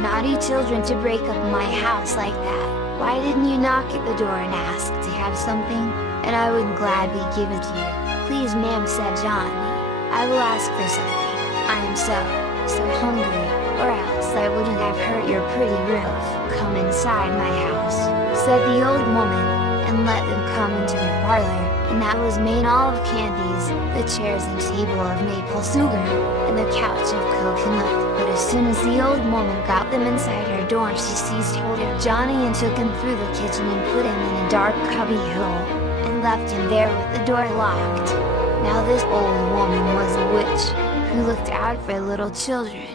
naughty children to break up my house like that. Why didn't you knock at the door and ask to have something, and I would gladly give it to you? Please ma'am, said Johnny. I will ask for something. I am so hungry, or else I wouldn't have hurt your pretty roof. Come inside my house, said the old woman, and let them come into the parlor, and that was made all of candies, the chairs and table of maple sugar, and the couch of coconut. But as soon as the old woman got them inside her door, she seized hold of Johnny and took him through the kitchen and put him in a dark cubby hole, and left him there with the door locked. Now this old woman was a witch, who looked out for little children,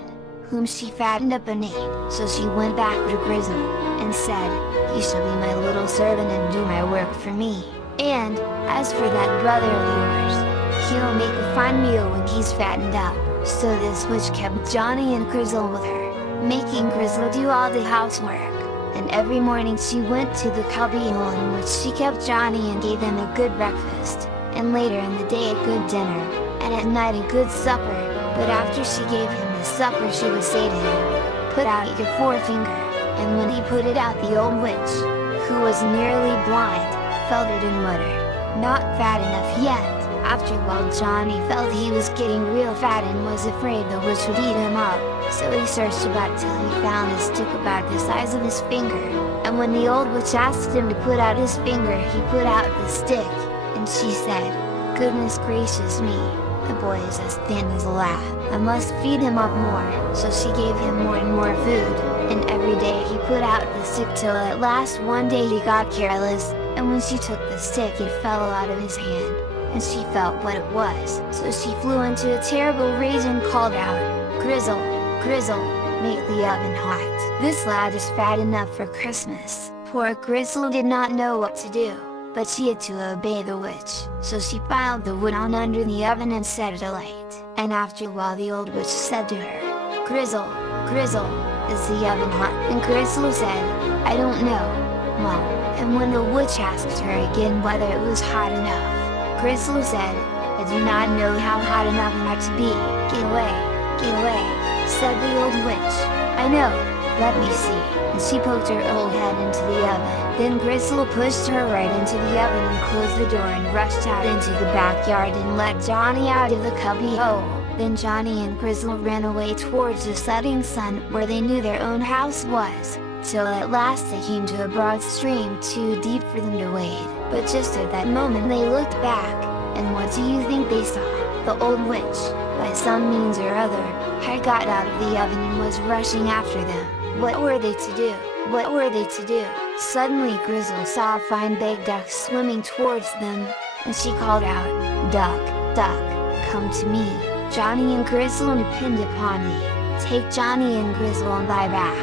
whom she fattened up and ate. So she went back to Grizzle, and said, you shall be my little servant and do my work for me. And, as for that brother of yours, he'll make a fine meal when he's fattened up. So this witch kept Johnny and Grizzle with her, making Grizzle do all the housework. And every morning she went to the cubby hole in which she kept Johnny and gave them a good breakfast, and later in the day a good dinner, and at night a good supper. But after she gave him the supper she would say to him, put out your forefinger. And when he put it out, the old witch, who was nearly blind, felt it and muttered, not fat enough yet. After a while Johnny felt he was getting real fat and was afraid the witch would eat him up. So he searched about till he found a stick about the size of his finger. And when the old witch asked him to put out his finger, he put out the stick. And she said, goodness gracious me, the boy is as thin as a lad. I must feed him up more. So she gave him more and more food, and every day he put out the stick till at last one day he got careless, and when she took the stick it fell out of his hand, and she felt what it was. So she flew into a terrible rage and called out, Grizzle, Grizzle, make the oven hot. This lad is fat enough for Christmas. Poor Grizzle did not know what to do, but she had to obey the witch. So she piled the wood on under the oven and set it alight. And after a while the old witch said to her, Grizzle, Grizzle, is the oven hot? And Grizzle said, I don't know, Mom. And when the witch asked her again whether it was hot enough, Grizzle said, I do not know how hot enough ought to be. Get away, said the old witch. I know, let me see. And she poked her old head into the oven. Then Grizzle pushed her right into the oven and closed the door and rushed out into the backyard and let Johnny out of the cubby hole. Then Johnny and Grizzle ran away towards the setting sun where they knew their own house was, till at last they came to a broad stream too deep for them to wade. But just at that moment they looked back, and what do you think they saw? The old witch, by some means or other, had got out of the oven and was rushing after them. What were they to do? What were they to do? Suddenly Grizzle saw a fine big duck swimming towards them, and she called out, Duck, duck, come to me. Johnny and Grizzle depend upon me. Take Johnny and Grizzle on thy back,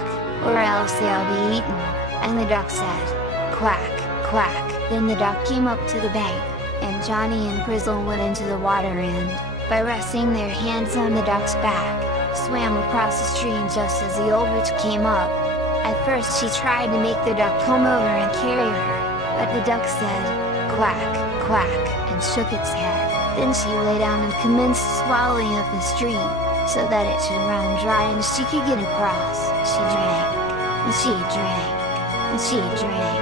or else they'll be eaten. And the duck said, Quack, quack. Then the duck came up to the bank, and Johnny and Grizzle went into the water and, by resting their hands on the duck's back, swam across the stream just as the old witch came up. At first she tried to make the duck come over and carry her, but the duck said, Quack, quack, and shook its head. Then she lay down and commenced swallowing up the stream, so that it should run dry and she could get across. She drank, and she drank, and she drank,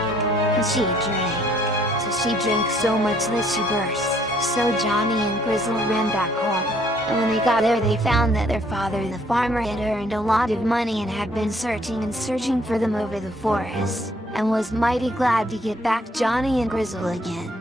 and she drank, till she drank so much that she burst. So Johnny and Grizzle ran back home, and when they got there they found that their father the farmer had earned a lot of money and had been searching and searching for them over the forest, and was mighty glad to get back Johnny and Grizzle again.